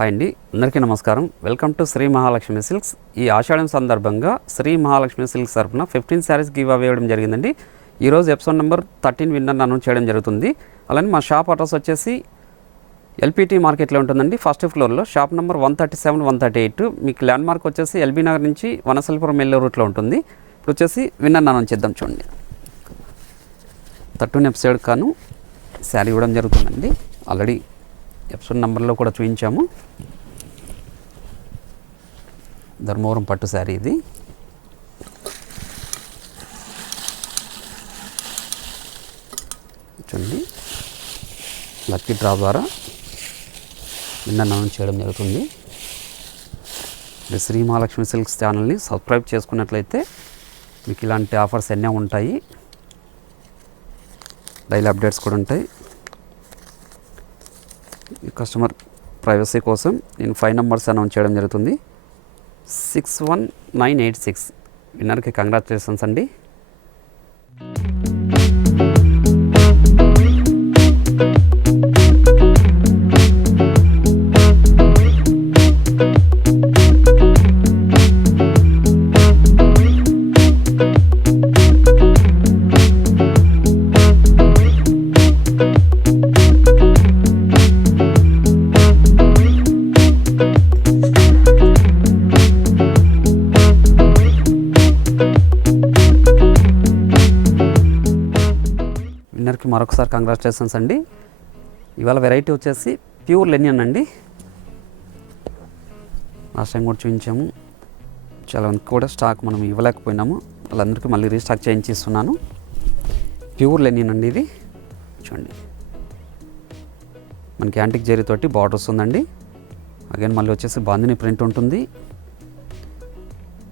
Hi అండి, అందరికీ నమస్కారం. Welcome to Shri Mahalakshmi silks. ఈ ఆషాఢం సందర్భంగా శ్రీ మహాలక్ష్మి సిల్క్స్ తరఫున 15 శారీస్ గివ్ అవే ఇవ్వడం జరిగిందండి. ఈరోజు ఎపిసోడ్ నెంబర్ 13 విన్నర్ని అనౌన్స్ చేయడం జరుగుతుంది. అలానే మా షాప్ అడ్రస్ వచ్చేసి ఎల్పిటి మార్కెట్లో ఉంటుందండి, ఫస్ట్ ఫ్లోర్లో. Shop number 137, 138. మీకు ల్యాండ్ మార్క్ వచ్చేసి ఎల్బీ నగర్ నుంచి వనసల్పురం ఎల్లూరు రూట్లో ఉంటుంది. ఇప్పుడు వచ్చేసి విన్నర్ని అనౌన్స్ చేద్దాం. చూడండి, 13 ఎపిసోడ్ కాను శారీ ఇవ్వడం జరుగుతుందండి. ఆల్రెడీ ఎపిసోడ్ నెంబర్లో కూడా చూపించాము. ధర్మవరం పట్టు శారీ ఇది. చూడండి, లక్కీ డ్రా ద్వారా నిన్న అనౌన్స్ చేయడం జరుగుతుంది. శ్రీ మహాలక్ష్మి సిల్క్స్ ఛానల్ని సబ్స్క్రైబ్ చేసుకున్నట్లయితే మీకు ఇలాంటి ఆఫర్స్ ఎన్నో ఉంటాయి, డైలీ అప్డేట్స్ కూడా ఉంటాయి. ఈ కస్టమర్ ప్రైవసీ కోసం నేను 5 నెంబర్స్ అనౌన్స్ చేయడం జరుగుతుంది. 61986. విన్నర్కి కంగ్రాచులేషన్స్ అండి. విన్నర్కి మరొకసారి కంగ్రాచులేషన్స్ అండి. ఇవాళ వెరైటీ వచ్చేసి ప్యూర్ లెనియన్ అండి. లాస్ట్ టైం కూడా చూపించాము, చాలా మందికి కూడా స్టాక్ మనం ఇవ్వలేకపోయినాము. వాళ్ళందరికీ మళ్ళీ రీస్టాక్ చేయించి ఇస్తున్నాను. ప్యూర్ లెనియన్ అండి ఇది. చూడండి, మనకి యాంటిక్ జరీ తోటి బార్డర్ వస్తుందండి. అగైన్ మళ్ళీ వచ్చేసి బాందిని ప్రింట్ ఉంటుంది.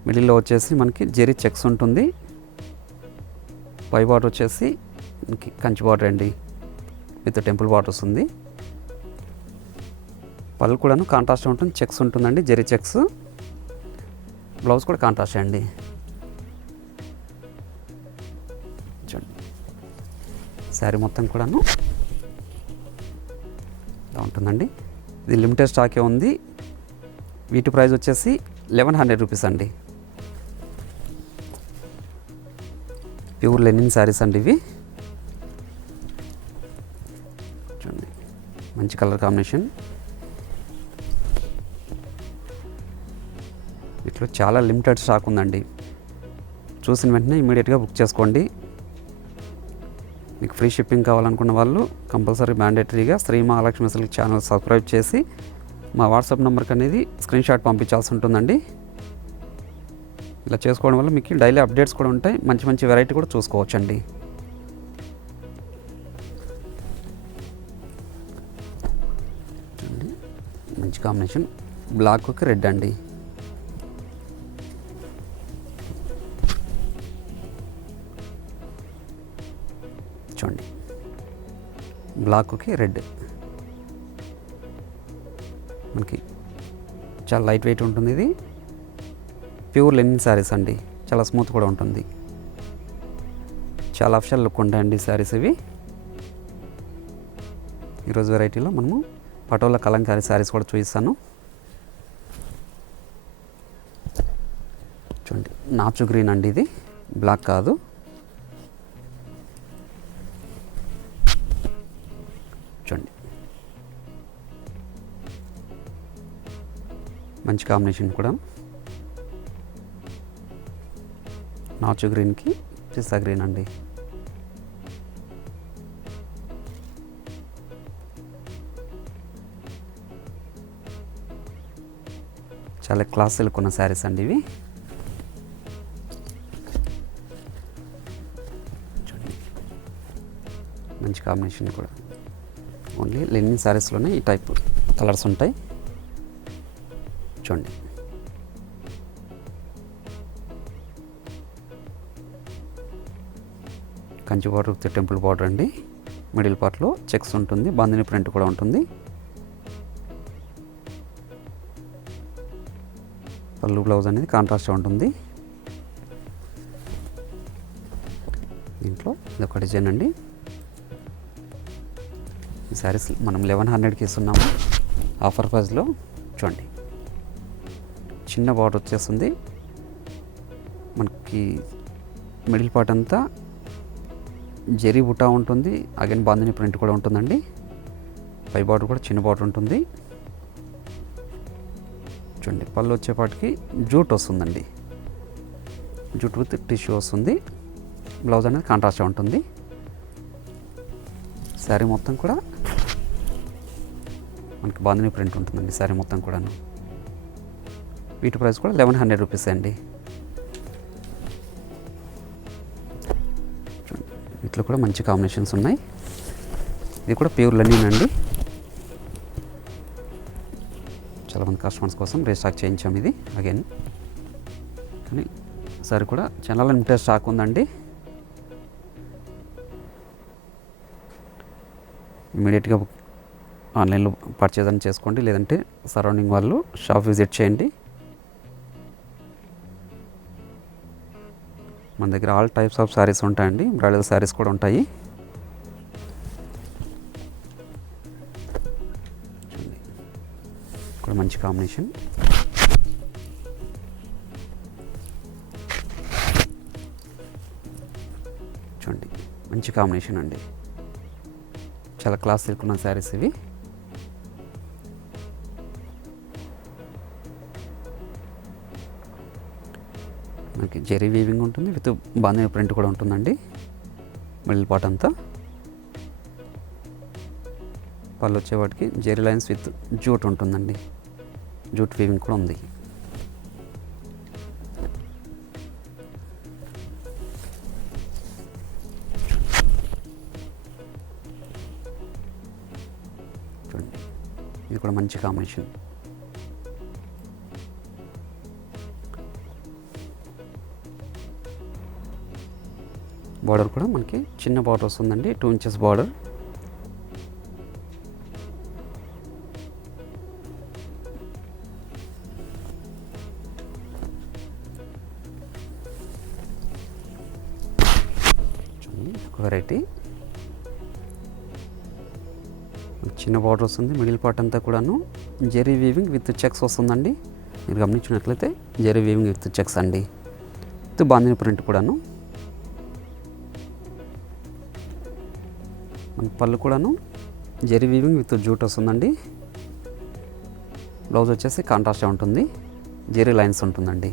మిడిల్లో వచ్చేసి మనకి జరీ చెక్స్ ఉంటుంది. పై బార్డర్ వచ్చేసి మనకి కంచి బార్డర్ అండి, విత్ టెంపుల్ బార్డర్ వస్తుంది. పళ్ళు కూడాను కాంట్రాస్ట్ ఉంటుంది, చెక్స్ ఉంటుందండి, జరీ చెక్స్. బ్లౌజ్ కూడా కాంట్రాస్ట్ అండి. చూడండి, శారీ మొత్తం కూడాను ఇలా ఉంటుందండి. ఇది లిమిటెడ్ స్టాకే ఉంది. వీటి ప్రైస్ వచ్చేసి 1100 రూపీస్ అండి. ప్యూర్ లెనిన్ శారీస్ అండి ఇవి. చూడండి, మంచి కలర్ కాంబినేషన్. వీటిలో చాలా లిమిటెడ్ స్టాక్ ఉందండి. చూసిన వెంటనే ఇమీడియట్గా బుక్ చేసుకోండి. మీకు ఫ్రీ షిప్పింగ్ కావాలనుకున్న వాళ్ళు కంపల్సరీ మ్యాండేటరీగా Sri Mahalakshmi silk channel subscribe చేసి మా వాట్సాప్ నెంబర్కి అనేది స్క్రీన్ షాట్ పంపించాల్సి ఉంటుందండి. ఇలా చేసుకోవడం వల్ల మీకు డైలీ అప్డేట్స్ కూడా ఉంటాయి, మంచి మంచి వెరైటీ కూడా చూసుకోవచ్చండి. మంచి కాంబినేషన్, బ్లాక్కి రెడ్ అండి. చూడండి, బ్లాక్కి రెడ్ మనకి చాలా లైట్ వెయిట్ ఉంటుంది. ఇది ప్యూర్ లెనిన్ శారీస్ అండి, చాలా స్మూత్ కూడా ఉంటుంది. చాలా అఫిషియల్ లుక్ ఉంటాయండి శారీస్ ఇవి. ఈరోజు వెరైటీలో మనము పటోలా కలంకారీ శారీస్ కూడా చూపిస్తాను. చూడండి, నాచు గ్రీన్ అండి ఇది, బ్లాక్ కాదు. చూడండి, మంచి కాంబినేషన్ కూడా. నాచు గ్రీన్కి పిస్తా గ్రీన్ అండి. చాలా క్లాసులు కొన్న శారీస్ అండి ఇవి. చూడండి, మంచి కాంబినేషన్ కూడా. ఓన్లీ లెనిన్ శారీస్లోనే ఈ టైప్ కలర్స్ ఉంటాయి. చూడండి, Kanchi border with temple border అండి. మిడిల్ పార్ట్లో చెక్స్ ఉంటుంది, బాందిని ప్రింట్ కూడా ఉంటుంది. పళ్ళు బ్లౌజ్ అనేది కాంట్రాస్ట్ ఉంటుంది. దీంట్లో ఇదొక డిజైన్ అండి. ఈ శారీస్ మనం 1100కి ఇస్తున్నాము ఆఫర్ ప్రైస్లో. చూడండి చిన్న బార్డర్ వచ్చేస్తుంది. మనకి మిడిల్ పార్ట్ అంతా జరీ బుటా ఉంటుంది. అగైన్ బాందిని ప్రింట్ కూడా ఉంటుందండి. పై బార్డర్ కూడా చిన్న బార్డర్ ఉంటుంది. చూడండి పళ్ళు వచ్చేపాటికి జూట్ వస్తుందండి. జూట్ విత్ టిష్యూ వస్తుంది. బ్లౌజ్ అనేది కాంట్రాస్ట్గా ఉంటుంది. శారీ మొత్తం కూడా మనకి బాందిని ప్రింట్ ఉంటుందండి. శారీ మొత్తం కూడాను. వీటి ప్రైస్ కూడా 1100 రూపీస్ అండి. వీటిలో కూడా మంచి కాంబినేషన్స్ ఉన్నాయి. ఇది కూడా ప్యూర్ లెనిన్ అండి. చాలామంది కస్టమర్స్ కోసం రీస్టాక్ చేయించాం ఇది అగైన్. కానీ సారీ కూడా చాలా లిమిటెడ్ స్టాక్ ఉందండి. ఇమీడియట్గా ఆన్లైన్లో పర్చేజ్ అని చేసుకోండి, లేదంటే సరౌండింగ్ వాళ్ళు షాప్ విజిట్ చేయండి. మన దగ్గర ఆల్ టైప్స్ ఆఫ్ శారీస్ ఉంటాయండి. బ్రైడల్ శారీస్ కూడా ఉంటాయి. కూడా మంచి కాంబినేషన్. చూడండి మంచి కాంబినేషన్ అండి. చాలా క్లాస్ సిల్క్ ఉన్న శారీస్ ఇవి. మనకి జెరీ వీవింగ్ ఉంటుంది. విత్ బాందిని ప్రింట్ కూడా ఉంటుందండి. మిడిల్ పార్ట్ అంతా పళ్ళు వచ్చేవాటికి జెరీ లైన్స్ విత్ జూట్ ఉంటుందండి. జూట్ వీవింగ్ కూడా ఉంది. చూడండి ఇది కూడా మంచి కాంబినేషన్. బార్డర్ కూడా మనకి చిన్న బార్డర్ వస్తుందండి. 2 ఇంచెస్ బార్డర్. వెరైటీ చిన్న బార్డర్ వస్తుంది. మిడిల్ పార్ట్ అంతా కూడాను జెరీ వీవింగ్ విత్ చెక్స్ వస్తుందండి. మీరు గమనించినట్లయితే జెరీ వీవింగ్ విత్ చెక్స్ అండి. విత్ బాందిని ప్రింట్ కూడాను. మన పళ్ళు కూడాను జెరీ వీవింగ్ విత్ జూట్ వస్తుందండి. బ్లౌజ్ వచ్చేసి కాంట్రాస్ట్గా ఉంటుంది. జెరీ లైన్స్ ఉంటుందండి.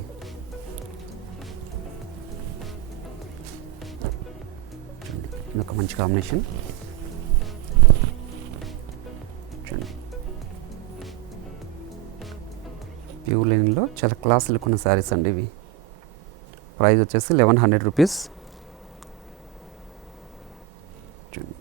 ఇది ఒక మంచి కాంబినేషన్. చూడండి ప్యూర్ లెనిన్లో చాలా క్లాస్ లుక్ ఉన్న శారీస్ అండి ఇవి. ప్రైస్ వచ్చేసి 1100 రూపీస్. చూడండి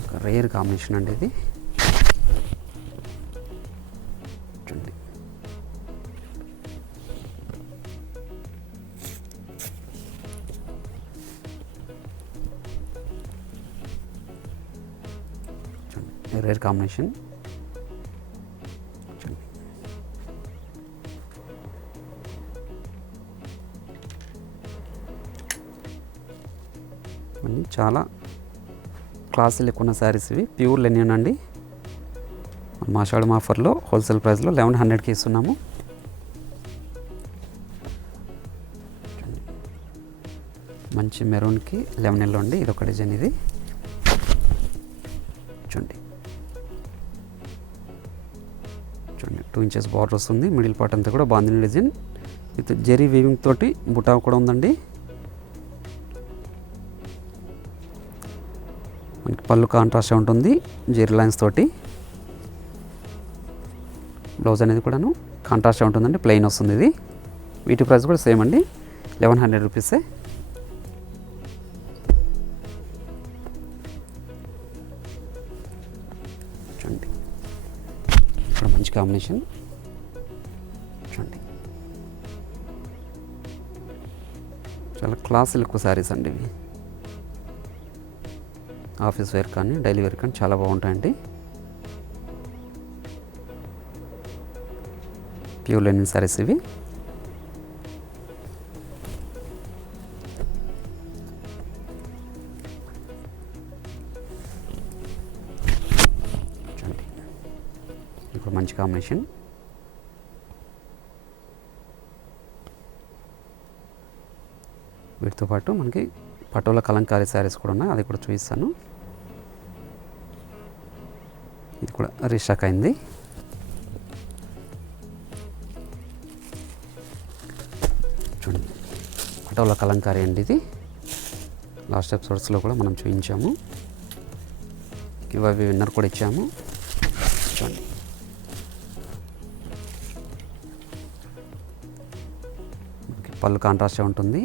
ఒక రేర్ కాంబినేషన్ అండి ఇది. చూడండి రేర్ కాంబినేషన్. చూడండి అన్నీ చాలా క్లాసీ లుక్ ఉన్న శారీస్ ఇవి. ప్యూర్ లెనిన్ అండి. మా షోరూమ్ ఆఫర్లో హోల్సేల్ ప్రైస్లో 1100కి ఇస్తున్నాము. మంచి మెరూన్కి 11 ఎల్లో అండి. ఇది ఒక డిజైన్. ఇది చూడండి 2 ఇంచెస్ బార్డర్ వస్తుంది. మిడిల్ పార్ట్ అంతా కూడా bandhani design with zari weaving తోటి బుటా కూడా ఉందండి. మనకి పళ్ళు కాంట్రాస్ట్ ఉంటుంది జెరీ లైన్స్ తోటి. బ్లౌజ్ అనేది కూడాను కాంట్రాస్ట్ ఉంటుందండి. ప్లెయిన్ వస్తుంది ఇది. వీటి ప్రైస్ కూడా సేమ్ అండి, 1100 రూపీసే. చూడండి ఇక్కడ మంచి కాంబినేషన్. చూడండి చాలా క్లాస్ లుక్ శారీస్ అండి ఇవి. ఆఫీస్ వేర్ కానీ డైలీ వేర్ కానీ చాలా బాగుంటాయండి. ప్యూర్ లెనిన్ శారీస్ ఇవి. చూడండి ఇప్పుడు మంచి కాంబినేషన్. వీటితో పాటు మనకి పటోలా కలంకారీ శారీస్ కూడా ఉన్నాయి, అది కూడా చూపిస్తాను. ఇది కూడా రీస్టాక్ అయింది. చూడండి పటోలా కలంకారీ అండి ఇది. లాస్ట్ ఎపిసోడ్స్లో కూడా మనం చూపించాము. ఇవి విన్నర్ కూడా ఇచ్చాము. చూడండి పళ్ళు కాంట్రాస్ట్గా ఉంటుంది.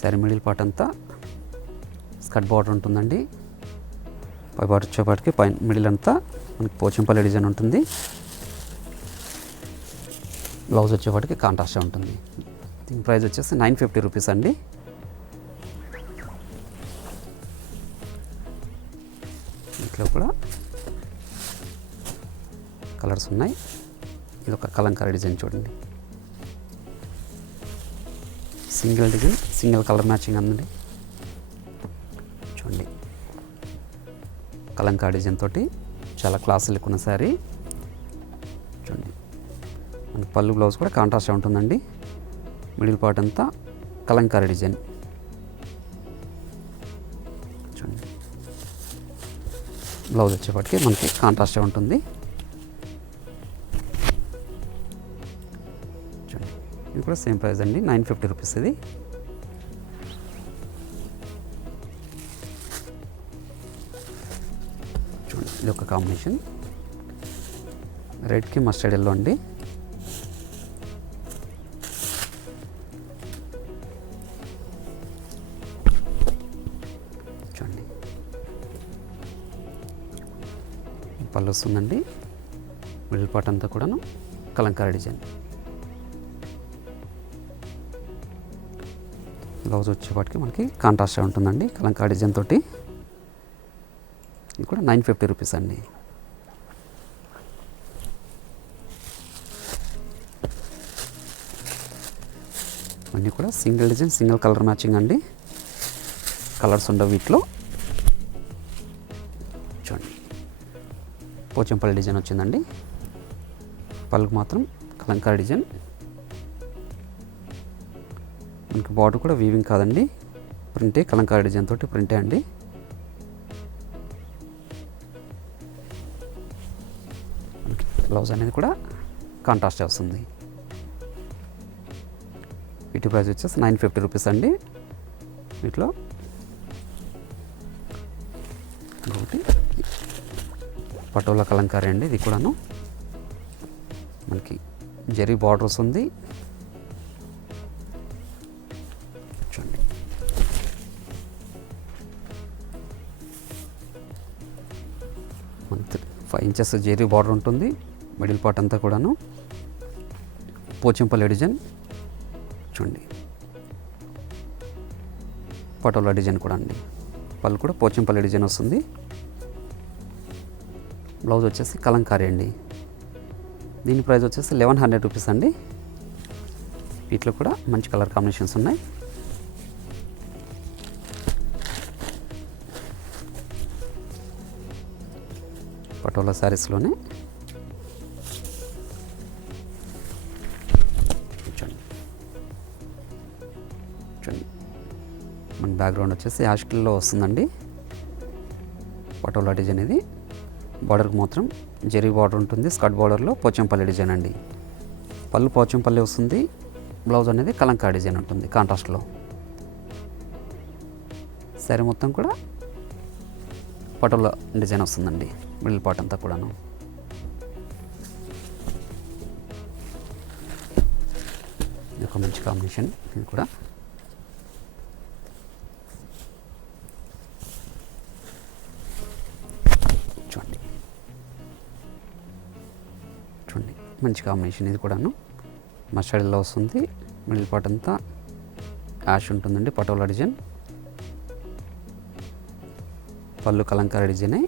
శారీ మిడిల్ పార్ట్ అంతా స్కర్ట్ బార్డర్ ఉంటుందండి. పై బార్డర్ వచ్చేపాటికి పైన మిడిల్ అంతా మనకి పోచంపల్లి డిజైన్ ఉంటుంది. బ్లౌజ్ వచ్చేపాటికి కాంట్రాస్ట్గా ఉంటుంది. దీని ప్రైస్ వచ్చేసి 950 రూపీస్ అండి. ఇంట్లో కూడా కలర్స్ ఉన్నాయి. ఇది ఒక కలంకారీ డిజైన్ చూడండి. Single design, single colour matching అందండి. చూడండి కలంకారీ డిజైన్ తోటి చాలా క్లాస్ లుక్ ఉన్న శారీ. చూడండి మనకి పళ్ళు బ్లౌజ్ కూడా కాంట్రాస్ట్ ఉంటుందండి. మిడిల్ పార్ట్ అంతా కలంకారీ డిజైన్. చూడండి బ్లౌజ్ వచ్చేప్పటికి మనకి కాంట్రాస్ట్ ఉంటుంది. ఇది కూడా సేమ్ ప్రైస్ అండి, 950 రూపీస్ ఇది. చూడండి ఇది ఒక కాంబినేషన్, రెడ్కి మస్టర్డ్ ఎల్లో అండి. చూడండి పళ్ళు వస్తుందండి. మిడిల్ పార్ట్ అంతా కూడాను కలంకారీ డిజైన్. బ్లౌజ్ వచ్చేపాటికి మనకి కాంట్రాస్ట్గా ఉంటుందండి కలంకారీ డిజైన్ తోటి. ఇది కూడా 950 రూపీస్ అండి. అన్నీ కూడా single design, single colour matching అండి. కలర్స్ ఉండవు వీటిలో. చూడండి పోచంపల్లి డిజైన్ వచ్చిందండి. పళ్ళకు మాత్రం కలంకారీ డిజైన్. మనకి బార్డర్ కూడా వీవింగ్ కాదండి, ప్రింటే, కలంకారీ డిజైన్ తోటి ప్రింటే అండి. బ్లౌజ్ అనేది కూడా కాంట్రాస్ట్ వస్తుంది. వీటి ప్రైస్ వచ్చేసి 950 రూపీస్ అండి. వీటిలో ఇంకొకటి పటోలా కలంకారీ అండి. ఇది కూడాను మనకి జరీ బార్డర్ వస్తుంది. చూడండి మనకి 5 ఇంచెస్ జరీ బార్డర్ ఉంటుంది. మిడిల్ పార్ట్ అంతా కూడాను పోచంపల్లి డిజైన్. చూడండి పటోలా డిజైన్ కూడా అండి. పళ్ళు కూడా పోచంపల్లి డిజైన్ వస్తుంది. బ్లౌజ్ వచ్చేసి కలంకారీ అండి. దీని ప్రైస్ వచ్చేసి 1100 రూపీస్ అండి. వీటిలో కూడా మంచి కలర్ కాంబినేషన్స్ ఉన్నాయి. పటోలా శారీస్లోనే చూడండి. చూడండి మన బ్యాక్గ్రౌండ్ వచ్చేసి యాష్ కలర్లో వస్తుందండి. పటోలా డిజైన్ ఇది. బార్డర్కి మాత్రం జరీ బార్డర్ ఉంటుంది. స్కర్ట్ బార్డర్లో పోచంపల్లి డిజైన్ అండి. పళ్ళు పోచంపల్లి వస్తుంది. బ్లౌజ్ అనేది కలంకారీ డిజైన్ ఉంటుంది కాంట్రాస్ట్లో. శారీ మొత్తం కూడా పటోలా డిజైన్ వస్తుందండి. మిడిల్ పార్ట్ అంతా కూడాను. ఇది ఒక మంచి కాంబినేషన్. ఇది కూడా చూడండి. చూడండి మంచి కాంబినేషన్. ఇది కూడాను మస్టర్డ్లో వస్తుంది. మిడిల్ పార్ట్ అంతా యాష్ ఉంటుందండి. పటోలా డిజైన్. పళ్ళు కలంకారీ డిజైనే.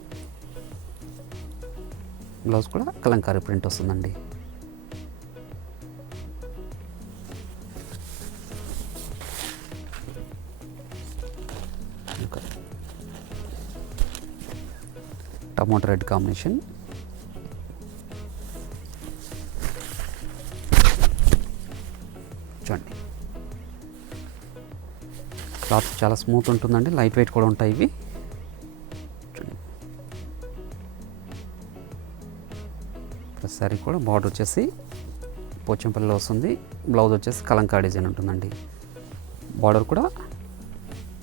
బ్లౌజ్ కూడా కలంకారీ ప్రింట్ వస్తుందండి. Tomato red combination. చూడండి క్లాత్ చాలా స్మూత్ ఉంటుందండి, లైట్ వెయిట్ కూడా ఉంటాయి ఇవి. చూడండి ప్రతిసారి కూడా బార్డర్ వచ్చేసి పోచంపల్లిలో వస్తుంది, బ్లౌజ్ వచ్చేసి కలంకా డిజైన్ ఉంటుందండి. బార్డర్ కూడా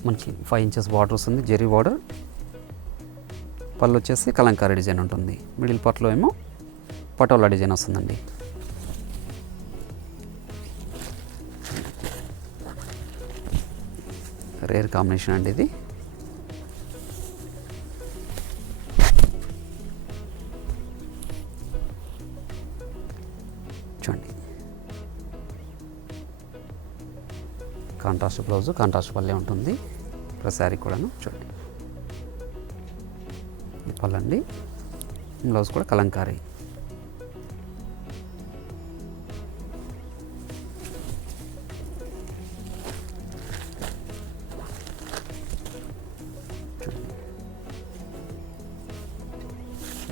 మనకి 5 ఇంచెస్ బార్డర్ వస్తుంది, జెరీ బార్డర్. పళ్ళు వచ్చేసి కలంకారీ డిజైన్ ఉంటుంది, మిడిల్ పార్ట్లో ఏమో పటోలా డిజైన్ వస్తుందండి. రేర్ కాంబినేషన్ అండి ఇది. చూడండి కాంట్రాస్ట్ బ్లౌజ్, కాంట్రాస్ట్ పల్లె ఉంటుంది ప్రతిసారి కూడాను. చూడండి ఈ పళ్ళండి, బ్లౌజ్ కూడా కలంకారీ.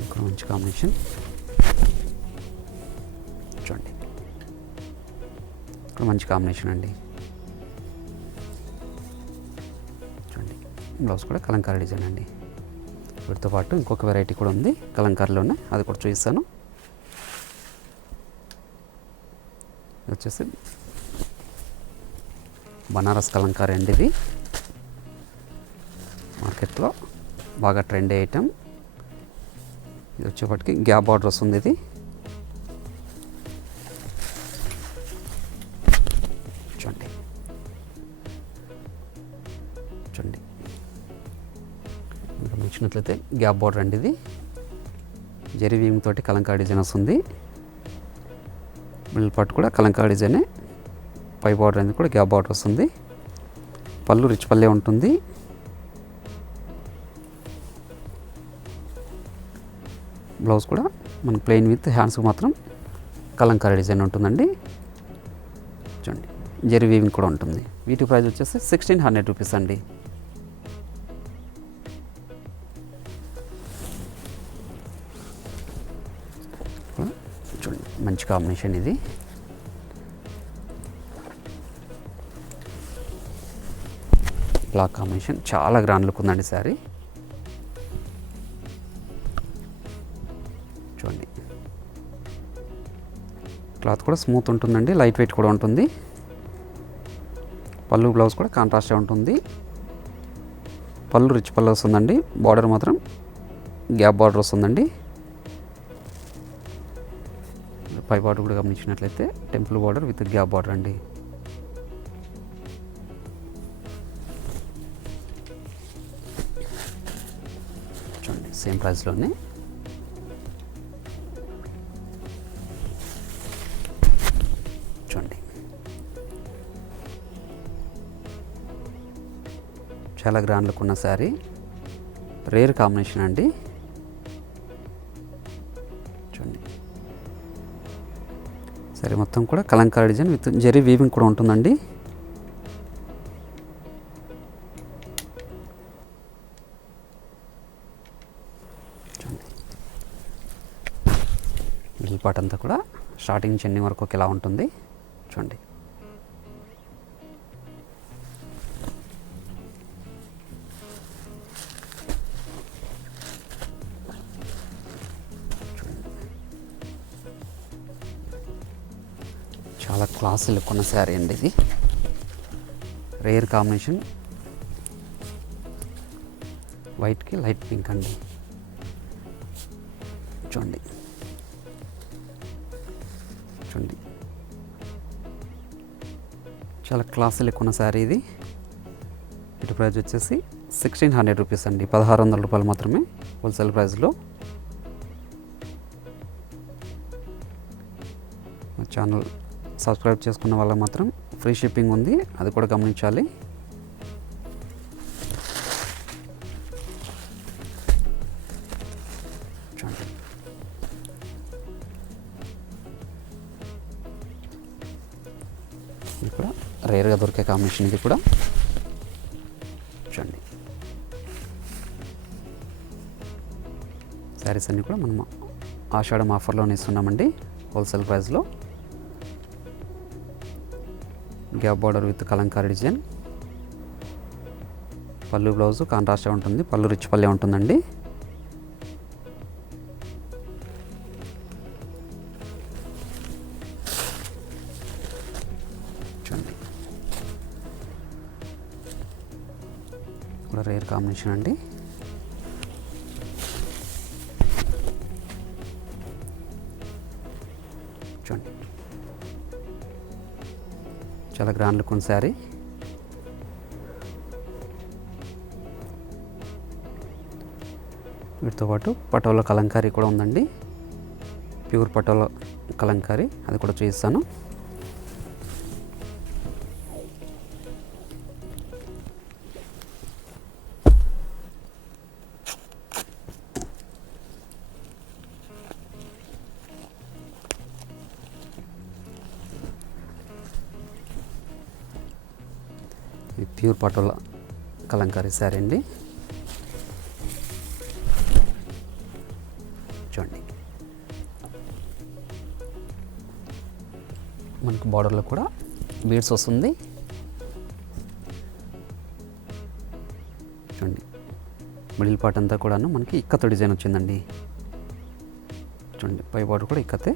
ఇక్కడ మంచి కాంబినేషన్. చూడండి ఇక్కడ మంచి కాంబినేషన్ అండి. చూడండి బ్లౌజ్ కూడా కలంకారీ డిజైన్ అండి. వీటితో పాటు ఇంకొక వెరైటీ కూడా ఉంది కలంకారీలోనే, అది కూడా చూపిస్తాను. వచ్చేసి బనారస్ కలంకారీ అండి. ఇది మార్కెట్లో బాగా ట్రెండ్ ఐటమ్. ఇది వచ్చేప్పటికి గ్యాప్ బార్డర్ వస్తుంది. ఇది చూడండి చూడండి గమనించినట్లయితే గ్యాప్ బార్డర్ అండి. ఇది జెరీ వీవింగ్ తోటి కలంకారీ డిజైన్ వస్తుంది. మిడిల్ పార్ట్ కూడా కలంకారీ డిజైనే, పై బార్డర్ అనేది కూడా గ్యాప్ బార్డర్ వస్తుంది. పళ్ళు రిచ్ పల్లె ఉంటుంది. బ్లౌజ్ కూడా మనకు ప్లెయిన్ విత్ హ్యాండ్స్కి మాత్రం కలంకారీ డిజైన్ ఉంటుందండి. చూడండి జెరీ వీవింగ్ కూడా ఉంటుంది. వీటి ప్రైస్ వచ్చేసి 1600 రూపీస్ అండి. చూడండి మంచి కాంబినేషన్ ఇది. బ్లాక్ కాంబినేషన్, చాలా గ్రాండ్ లుక్ ఉందండి శారీ. చూడండి క్లాత్ కూడా స్మూత్ ఉంటుందండి, లైట్ వెయిట్ కూడా ఉంటుంది. పళ్ళు బ్లౌజ్ కూడా కాంట్రాస్టే ఉంటుంది. పళ్ళు రిచ్ పళ్ళు వస్తుందండి. బార్డర్ మాత్రం గ్యాప్ బార్డర్ వస్తుందండి. పై బార్డర్ కూడా గమనించినట్లయితే temple border with gap border అండి. చూడండి సేమ్ ప్రైస్లోనే. చూడండి చాలా గ్రాండ్ లుక్ ఉన్న శారీ, రేర్ కాంబినేషన్ అండి. చూడండి సరే మొత్తం కూడా kalamkari design with zari weaving కూడా ఉంటుందండి. చూడండి మిడిల్ పార్ట్ అంతా కూడా స్టార్టింగ్ నుంచి ఎండింగ్ వరకు ఒకేలా ఉంటుంది. చూడండి చాలా క్లాసీ లుక్ ఉన్న శారీ అండి ఇది. రేర్ కాంబినేషన్, వైట్కి లైట్ పింక్ అండి. చూడండి చూడండి చాలా క్లాసీ లుక్ ఉన్న శారీ ఇది. ఇటు ప్రైస్ వచ్చేసి 1600 రూపీస్ అండి. 1600 రూపాయలు మాత్రమే హోల్సేల్ ప్రైస్లో. మా ఛానల్ సబ్స్క్రైబ్ చేసుకున్న వాళ్ళకి మాత్రం ఫ్రీ షిప్పింగ్ ఉంది, అది కూడా గమనించాలి. చూడండి ఇది కూడా రేర్గా దొరికే కాంబినేషన్. ఇది కూడా చూడండి శారీస్ అన్నీ కూడా మనం ఆషాఢం ఆఫర్లోనే ఇస్తున్నామండి, హోల్సేల్ ప్రైస్లో. Gap border with Kalamkari design, పళ్ళు బ్లౌజు కాంట్రాస్ట్గా ఉంటుంది, పళ్ళు రిచ్ పల్లె ఉంటుందండి. చూడండి కూడా రేర్ కాంబినేషన్ అండి. చూడండి చాలా గ్రాండ్ లుక్ ఉంది శారీ. వీటితో పాటు పటోలా కలంకారీ కూడా ఉందండి, ప్యూర్ పటోలా కలంకారీ, అది కూడా చూపిస్తాను. ఇది ప్యూర్ పటోలా కలంకారీ శారీ అండి. చూడండి మనకు బార్డర్లో కూడా బీడ్స్ వస్తుంది. చూడండి మిడిల్ పార్ట్ అంతా కూడాను మనకి ఇక్కత డిజైన్ వచ్చిందండి. చూడండి పై బార్డర్ కూడా ఇక్కతే.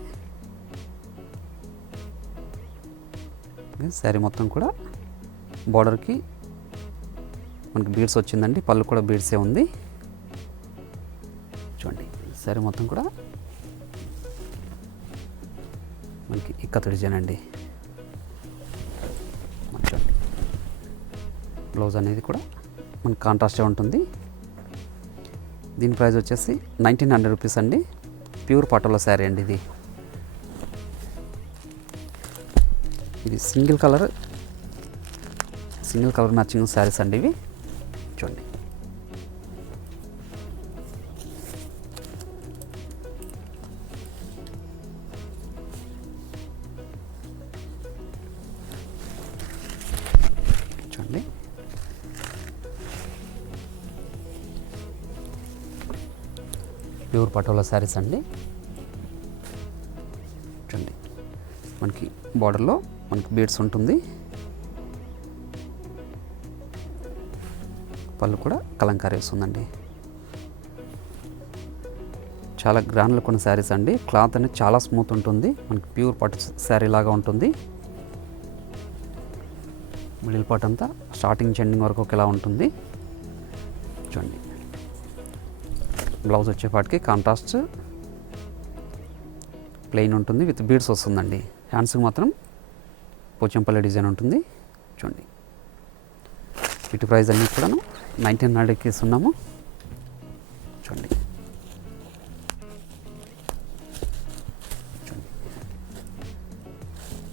శారీ మొత్తం కూడా బార్డర్కి మనకి బీడ్స్ వచ్చిందండి, పళ్ళు కూడా బీడ్సే ఉంది. చూడండి శారీ మొత్తం కూడా మనకి ఇక్కత డిజైన్ అండి. చూడండి బ్లౌజ్ అనేది కూడా మనకి కాంట్రాస్ట్గా ఉంటుంది. దీని ప్రైస్ వచ్చేసి 1900 రూపీస్ అండి, ప్యూర్ పటోలా శారీ అండి. ఇది సింగిల్ కలర్ మ్యాచింగ్ శారీస్ అండి ఇవి. చూడండి చూడండి ప్యూర్ పటోలా శారీస్ అండి. చూడండి మనకి బార్డర్లో మనకి బీడ్స్ ఉంటుంది, పళ్ళు కూడా కలంకారీ వస్తుందండి. చాలా గ్రాండ్ లుక్ ఉన్న శారీస్ అండి. క్లాత్ అనేది చాలా స్మూత్ ఉంటుంది, మనకి ప్యూర్ పట్టు శారీ లాగా ఉంటుంది. మిడిల్ పార్ట్ అంతా స్టార్టింగ్ ఎండింగ్ వరకు ఒకేలా ఉంటుంది. చూడండి బ్లౌజ్ వచ్చేపాటికి కాంట్రాస్ట్ ప్లెయిన్ ఉంటుంది, విత్ బీడ్స్ వస్తుందండి. హ్యాండ్స్కి మాత్రం పోచంపల్లి డిజైన్ ఉంటుంది. చూడండి వీటి ప్రైస్ అన్నీ కూడా 1900కి ఇస్తున్నాము. చూడండి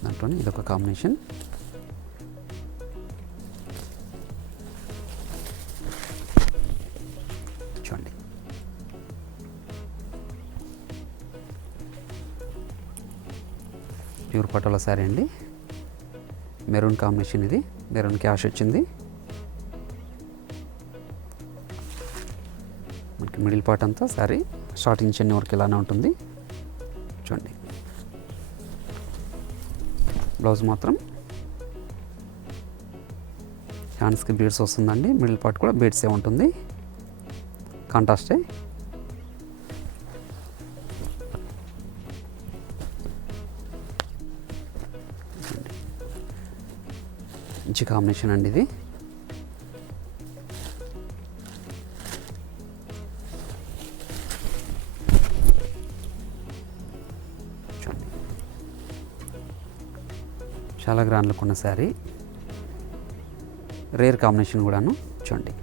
దాంట్లోనే ఇదొక కాంబినేషన్. చూడండి ప్యూర్ పటోలా శారీ అండి, మెరూన్ కాంబినేషన్. ఇది మెరూన్ క్యాష్ వచ్చింది. మనకి మిడిల్ పార్ట్ అంతా శారీ స్టార్టింగ్ చెన్ని వరకు ఇలానే ఉంటుంది. చూడండి బ్లౌజ్ మాత్రం హ్యాండ్స్కి బీడ్స్ వస్తుందండి, మిడిల్ పార్ట్ కూడా బీడ్సే ఉంటుంది, కాంట్రాస్టే. మంచి కాంబినేషన్ అండి ఇది. చూడండి చాలా గ్రాండ్ లుక్ ఉన్న శారీ, రేర్ కాంబినేషన్ కూడాను. చూడండి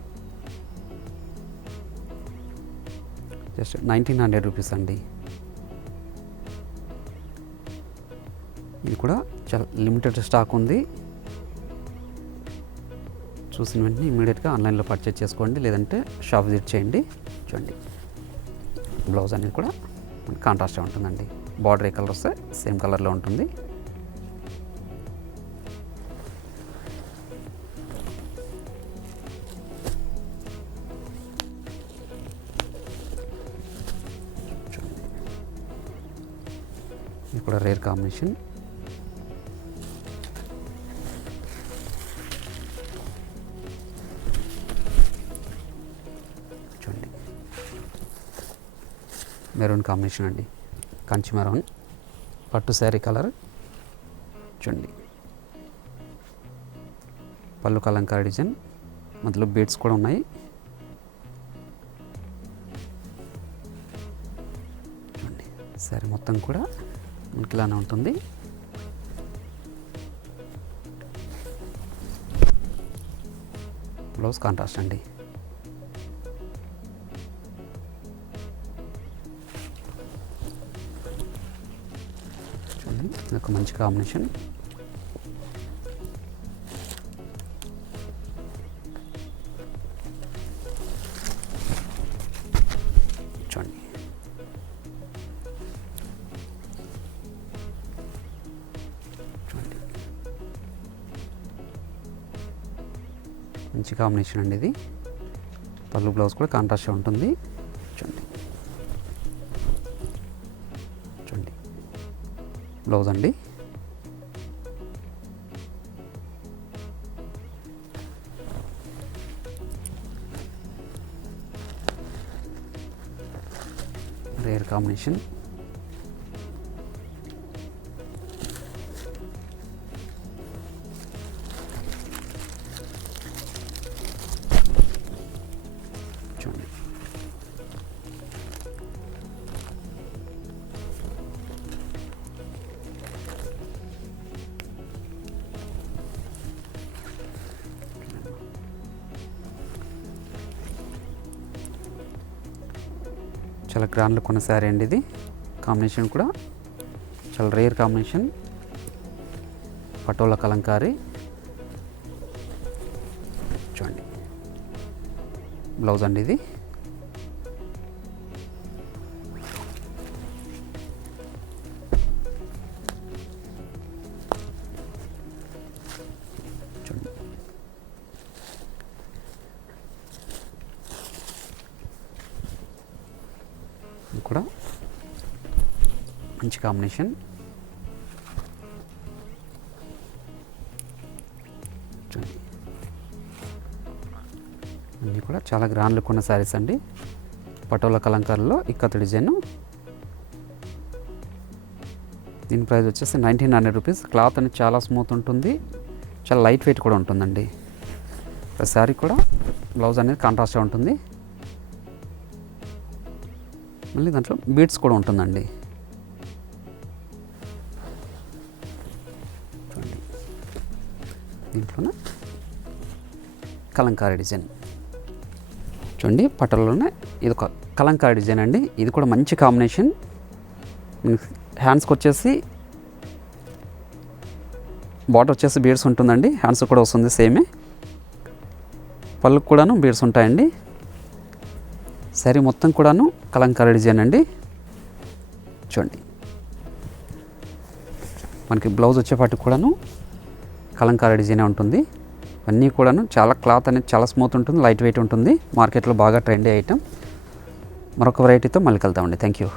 జస్ట్ 1900 రూపీస్ అండి. ఇది కూడా చాలా లిమిటెడ్ స్టాక్ ఉంది. చూసిన వెంటనే ఇమీడియట్గా ఆన్లైన్లో పర్చేజ్ చేసుకోండి, లేదంటే షాప్ విజిట్ చేయండి. చూడండి బ్లౌజ్ అనేది కూడా కాంట్రాస్ట్గా ఉంటుందండి, బార్డర్ ఏ కలర్ వస్తే సేమ్ కలర్లో ఉంటుంది. కూడా రేర్ కాంబినేషన్. చూడండి మెరూన్ కాంబినేషన్ అండి, కంచి మెరూన్ పట్టు శారీ కలర్. చూడండి పళ్ళు కలంకారీ డిజైన్, మధ్యలో బీడ్స్ కూడా ఉన్నాయి. చూడండి శారీ మొత్తం కూడా మనకి ఇలానే ఉంటుంది. బ్లౌజ్ కాంట్రాస్ట్ అండి. చూడండి ఇది ఒక మంచి కాంబినేషన్. చూడండి చూడండి మంచి కాంబినేషన్ అండి ఇది. పళ్ళు బ్లౌజ్ కూడా కాంట్రాస్ట్ ఉంటుంది. చూడండి చూడండి బ్లౌజ్ అండి. Rare combination. చూడండి చాలా గ్రాండ్ లుక్ ఉన్న శారీ అండి ఇది. కాంబినేషన్ కూడా చాలా రేర్ కాంబినేషన్. పటోలా కలంకారీ. చూడండి బ్లౌజ్ అండి ఇది. చూడండి ఇది కూడా మంచి కాంబినేషన్. చూడండి అన్నీ కూడా చాలా గ్రాండ్ లుక్ ఉన్న శారీస్ అండి. పటోలా కలంకారీలో ఇక్కత్ డిజైన్. దీని ప్రైస్ వచ్చేసి 1900 రూపీస్. క్లాత్ అనేది చాలా స్మూత్ ఉంటుంది, చాలా లైట్ వెయిట్ కూడా ఉంటుందండి. శారీ కూడా బ్లౌజ్ అనేది కాంట్రాస్ట్గా ఉంటుంది. మళ్ళీ దాంట్లో బీడ్స్ కూడా ఉంటుందండి. చూడండి దీంట్లోనే కలంకారీ డిజైన్. చూడండి పటోలాలోనే ఇది ఒక కలంకారీ డిజైన్ అండి. ఇది కూడా మంచి కాంబినేషన్. హ్యాండ్స్కి వచ్చేసి బార్డర్ వచ్చేసి బీడ్స్ ఉంటుందండి. హ్యాండ్స్ కూడా వస్తుంది సేమే. పళ్ళుకు కూడాను బీడ్స్ ఉంటాయండి. శారీ మొత్తం కూడాను కలంకారీ డిజైన్ అండి. చూడండి మనకి బ్లౌజ్ వచ్చేపాటికి కూడాను కలంకారీ డిజైనే ఉంటుంది. అన్నీ కూడాను చాలా క్లాత్ అనేది చాలా స్మూత్ ఉంటుంది, లైట్ వెయిట్ ఉంటుంది. మార్కెట్లో బాగా ట్రెండీ ఐటమ్. మరొక వెరైటీతో మళ్ళీ కలుద్దామండి. Thank you.